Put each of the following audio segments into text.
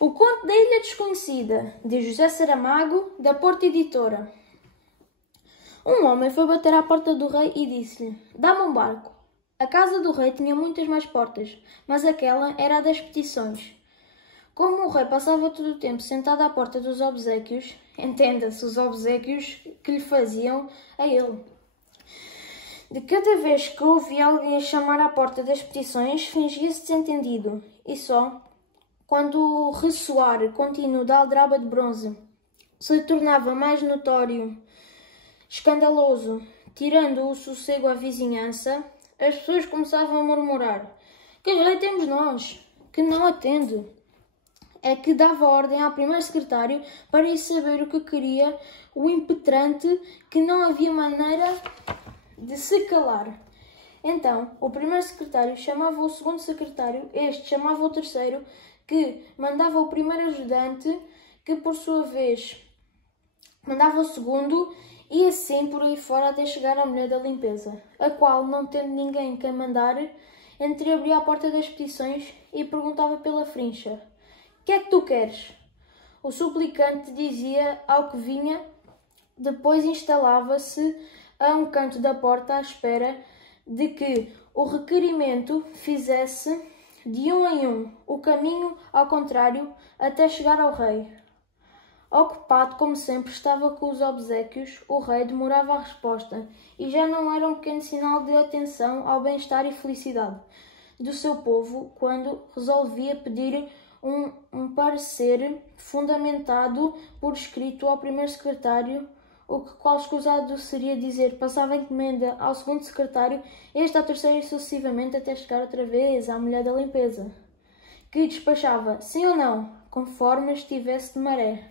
O Conto da Ilha Desconhecida, de José Saramago, da Porta Editora. Um homem foi bater à porta do rei e disse-lhe: "Dá-me um barco." A casa do rei tinha muitas mais portas, mas aquela era a das petições. Como o rei passava todo o tempo sentado à porta dos obséquios, entenda-se, os obséquios que lhe faziam a ele. De cada vez que ouvia alguém a chamar à porta das petições, fingia-se desentendido, e só quando o ressoar contínuo da aldraba de bronze se tornava mais notório, escandaloso, tirando o sossego à vizinhança, as pessoas começavam a murmurar: "Que rei temos nós, que não atende?" É que dava ordem ao primeiro secretário para ir saber o que queria o impetrante, que não havia maneira de se calar. Então, o primeiro secretário chamava o segundo secretário, este chamava o terceiro, que mandava o primeiro ajudante, que por sua vez mandava o segundo, e assim por aí fora até chegar à mulher da limpeza, a qual, não tendo ninguém que a mandar, entreabria a porta das petições e perguntava pela Frincha: "Que é que tu queres?" O suplicante dizia ao que vinha, depois instalava-se a um canto da porta à espera de que o requerimento fizesse de um em um o caminho ao contrário até chegar ao rei. Ocupado como sempre estava com os obséquios, o rei demorava a resposta, e já não era um pequeno sinal de atenção ao bem-estar e felicidade do seu povo quando resolvia pedir um parecer fundamentado por escrito ao primeiro secretário, o que, qual escusado seria dizer, passava a encomenda ao segundo secretário, este ao terceiro e sucessivamente até chegar outra vez à mulher da limpeza, que despachava sim ou não, conforme estivesse de maré.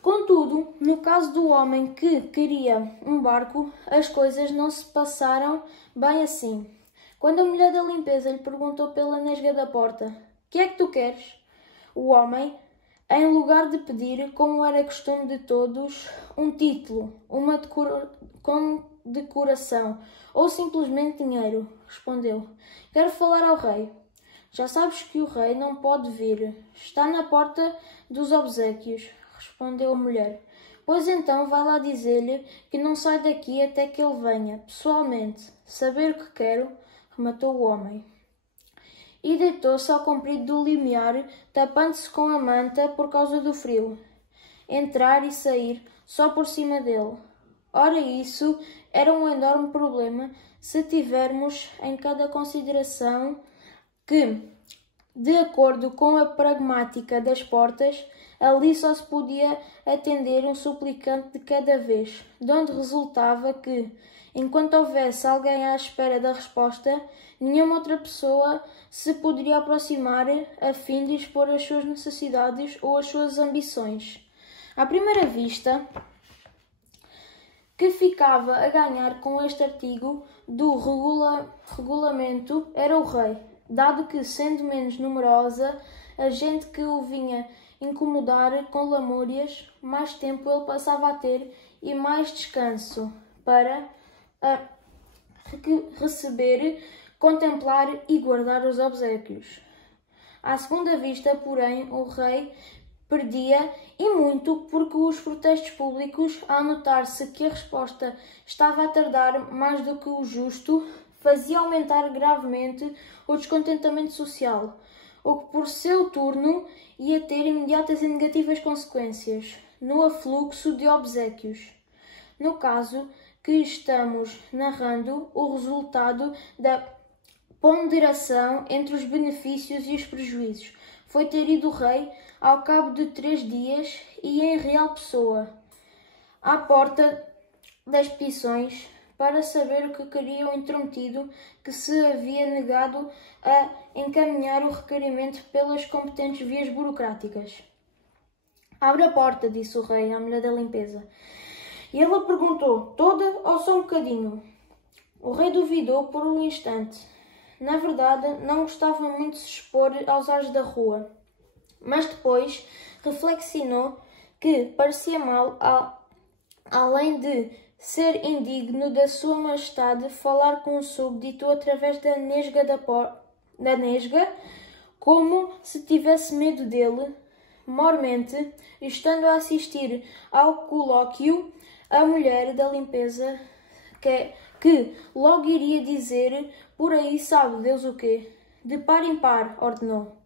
Contudo, no caso do homem que queria um barco, as coisas não se passaram bem assim. Quando a mulher da limpeza lhe perguntou pela nesga da porta: "Que é que tu queres?", o homem, em lugar de pedir, como era costume de todos, um título, uma condecoração ou simplesmente dinheiro, respondeu: "Quero falar ao rei." "Já sabes que o rei não pode vir. Está na porta dos obséquios", respondeu a mulher. "Pois então vai lá dizer-lhe que não sai daqui até que ele venha, pessoalmente, saber o que quero", rematou o homem. E deitou-se ao comprido do limiar, tapando-se com a manta por causa do frio. Entrar e sair só por cima dele. Ora, isso era um enorme problema se tivermos em cada consideração que, de acordo com a pragmática das portas, ali só se podia atender um suplicante de cada vez, de onde resultava que, enquanto houvesse alguém à espera da resposta, nenhuma outra pessoa se poderia aproximar a fim de expor as suas necessidades ou as suas ambições. À primeira vista, que ficava a ganhar com este artigo do regulamento era o rei, dado que, sendo menos numerosa a gente que o vinha incomodar com lamúrias, mais tempo ele passava a ter e mais descanso para receber, contemplar e guardar os obséquios. À segunda vista, porém, o rei perdia, e muito, porque os protestos públicos, ao notar-se que a resposta estava a tardar mais do que o justo, fazia aumentar gravemente o descontentamento social, o que por seu turno ia ter imediatas e negativas consequências no afluxo de obséquios. No caso que estamos narrando, o resultado da ponderação entre os benefícios e os prejuízos foi ter ido o rei, ao cabo de 3 dias e em real pessoa, à porta das petições, para saber o que queria o intrometido que se havia negado a encaminhar o requerimento pelas competentes vias burocráticas. "Abre a porta", disse o rei à mulher da limpeza. E ela perguntou: "Toda ou só um bocadinho?" O rei duvidou por um instante. Na verdade, não gostava muito de se expor aos ares da rua, mas depois reflexinou que parecia mal, além de ser indigno da sua majestade, falar com um súbdito através da nesga como se tivesse medo dele. Mormente, estando a assistir ao colóquio, a mulher da limpeza, que logo iria dizer por aí sabe Deus o quê, de par em par, ordenou.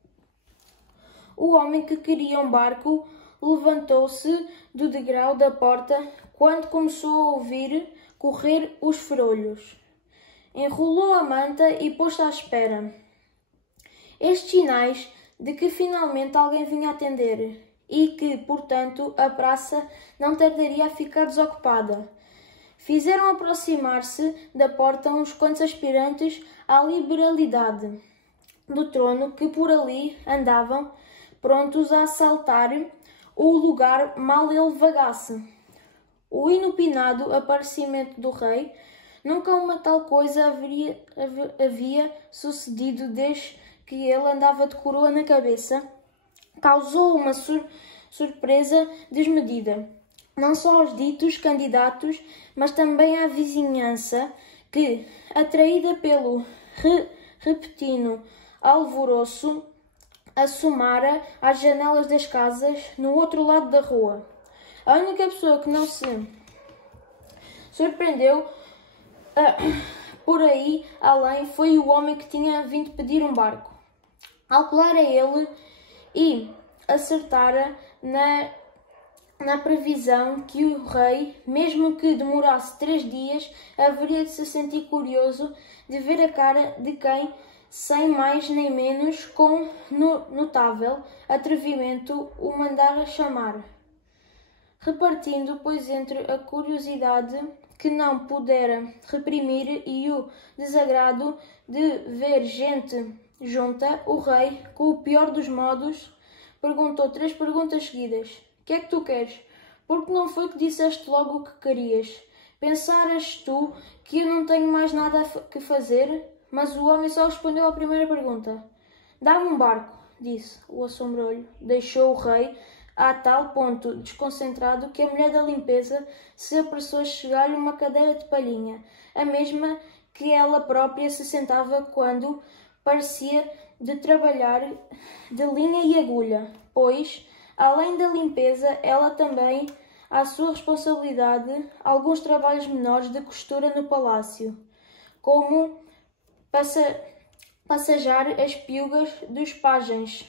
O homem que queria um barco levantou-se do degrau da porta quando começou a ouvir correr os ferolhos. Enrolou a manta e pôs-se à espera. Estes sinais de que finalmente alguém vinha atender e que, portanto, a praça não tardaria a ficar desocupada, fizeram aproximar-se da porta uns quantos aspirantes à liberalidade do trono que por ali andavam, prontos a assaltar o lugar mal ele vagasse. O inopinado aparecimento do rei, nunca uma tal coisa havia sucedido desde que ele andava de coroa na cabeça, causou uma surpresa desmedida, não só aos ditos candidatos, mas também à vizinhança, que, atraída pelo repentino alvoroço, assomara às janelas das casas no outro lado da rua. A única pessoa que não se surpreendeu por aí além foi o homem que tinha vindo pedir um barco. Calculara ele e acertara na previsão que o rei, mesmo que demorasse 3 dias, haveria de se sentir curioso de ver a cara de quem, sem mais nem menos, com notável atrevimento, o mandara chamar. Repartindo, pois, entre a curiosidade que não pudera reprimir e o desagrado de ver gente junta, o rei, com o pior dos modos, perguntou 3 perguntas seguidas. Que é que tu queres? Porque não foi que disseste logo o que querias? Pensaras tu que eu não tenho mais nada que fazer? Mas o homem só respondeu à primeira pergunta. Dá-me um barco, disse o assombro-lhe. Deixou o rei a tal ponto desconcentrado que a mulher da limpeza se apressou a chegar-lhe uma cadeira de palhinha, a mesma que ela própria se sentava quando parecia de trabalhar de linha e agulha, pois, além da limpeza, ela também, à sua responsabilidade, alguns trabalhos menores de costura no palácio, como passajar as piugas dos pajens,